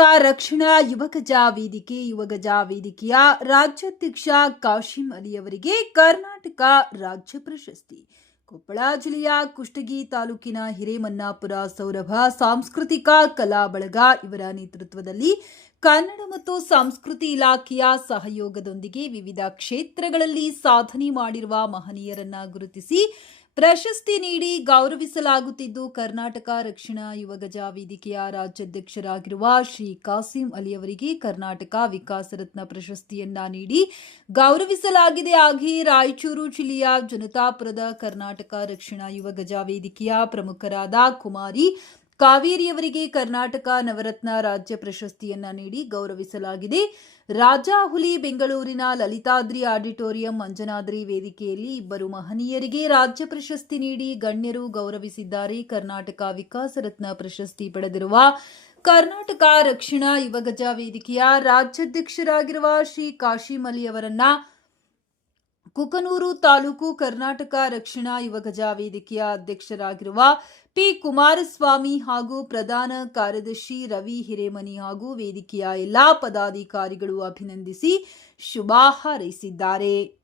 ರಕ್ಷಣಾ ಯುವಗಜ ವೇದಿಕೆ ಯುವಗಜ ವೇದಿಕೆಯ ರಾಜ್ಯಾಧ್ಯಕ್ಷ ಕಾಶಿಂ ಅಲಿಯವರಿಗೆ ಕರ್ನಾಟಕ ರಾಜ್ಯ ಪ್ರಶಸ್ತಿ. ಕೊಪ್ಪಳ ಜಿಲ್ಲೆಯ ಕುಷ್ಟಗಿ ತಾಲೂಕಿನ ಹಿರೇಮನ್ನಾಪುರ ಸೌರಭ ಸಾಂಸ್ಕೃತಿಕ ಕಲಾ ಬಳಗ ಇವರ ನೇತೃತ್ವದಲ್ಲಿ ಕನ್ನಡ ಮತ್ತು ಸಂಸ್ಕೃತಿ ಇಲಾಖೆಯ ಸಹಯೋಗದೊಂದಿಗೆ ವಿವಿಧ ಕ್ಷೇತ್ರಗಳಲ್ಲಿ ಸಾಧನೆ ಮಾಡಿರುವ ಮಹನೀಯರನ್ನ ಗುರುತಿಸಿ ಪ್ರಶಸ್ತಿ ನೀಡಿ ಗೌರವಿಸಲಾಗುತ್ತಿದ್ದು ಕರ್ನಾಟಕ ರಕ್ಷಣಾ ಯುವಗಜ ವೇದಿಕೆಯ ರಾಜ್ಯಾಧ್ಯಕ್ಷರಾಗಿರುವ ಶ್ರೀ ಕಾಸಿಂ ಅಲಿ ಅವರಿಗೆ ಕರ್ನಾಟಕ ವಿಕಾಸ ರತ್ನ ಪ್ರಶಸ್ತಿಯನ್ನ ನೀಡಿ ಗೌರವಿಸಲಾಗಿದೆ. ಆಗಿ ರಾಯಚೂರು ಜಿಲ್ಲೆಯ ಜನತಾಪುರದ ಕರ್ನಾಟಕ ರಕ್ಷಣಾ ಯುವಗಜ ವೇದಿಕೆಯ ಪ್ರಮುಖರಾದ ಕುಮಾರಿ ಕಾವೇರಿಯವರಿಗೆ ಕರ್ನಾಟಕ ನವರತ್ನ ರಾಜ್ಯ ಪ್ರಶಸ್ತಿಯನ್ನ ನೀಡಿ ಗೌರವಿಸಲಾಗಿದೆ. ರಾಜಾ ಹುಲಿ ಬೆಂಗಳೂರಿನ ಲಲಿತಾದ್ರಿ ಆಡಿಟೋರಿಯಂ ಅಂಜನಾದ್ರಿ ವೇದಿಕೆಯಲ್ಲಿ ಇಬ್ಬರು ಮಹನೀಯರಿಗೆ ರಾಜ್ಯ ಪ್ರಶಸ್ತಿ ನೀಡಿ ಗಣ್ಯರು ಗೌರವಿಸಿದ್ದಾರೆ. ಕರ್ನಾಟಕ ವಿಕಾಸ ರತ್ನ ಪ್ರಶಸ್ತಿ ಪಡೆದಿರುವ ಕರ್ನಾಟಕ ರಕ್ಷಣಾ ಯುವಗಜ ವೇದಿಕೆಯ ರಾಜ್ಯಾಧ್ಯಕ್ಷರಾಗಿರುವ ಶ್ರೀ ಕಾಶಿಮಲಿ ಅವರನ್ನ ಕುಕನೂರು ತಾಲೂಕು ಕರ್ನಾಟಕ ರಕ್ಷಣಾ ಯುವಗಜ ವೇದಿಕೆಯ ಅಧ್ಯಕ್ಷರಾಗಿರುವ ಪಿ ಕುಮಾರಸ್ವಾಮಿ ಹಾಗೂ ಪ್ರಧಾನ ಕಾರ್ಯದರ್ಶಿ ರವಿ ಹಿರೇಮನಿ ಹಾಗೂ ವೇದಿಕೆಯ ಎಲ್ಲಾ ಪದಾಧಿಕಾರಿಗಳು ಅಭಿನಂದಿಸಿ ಶುಭ ಹಾರೈಸಿದ್ದಾರೆ.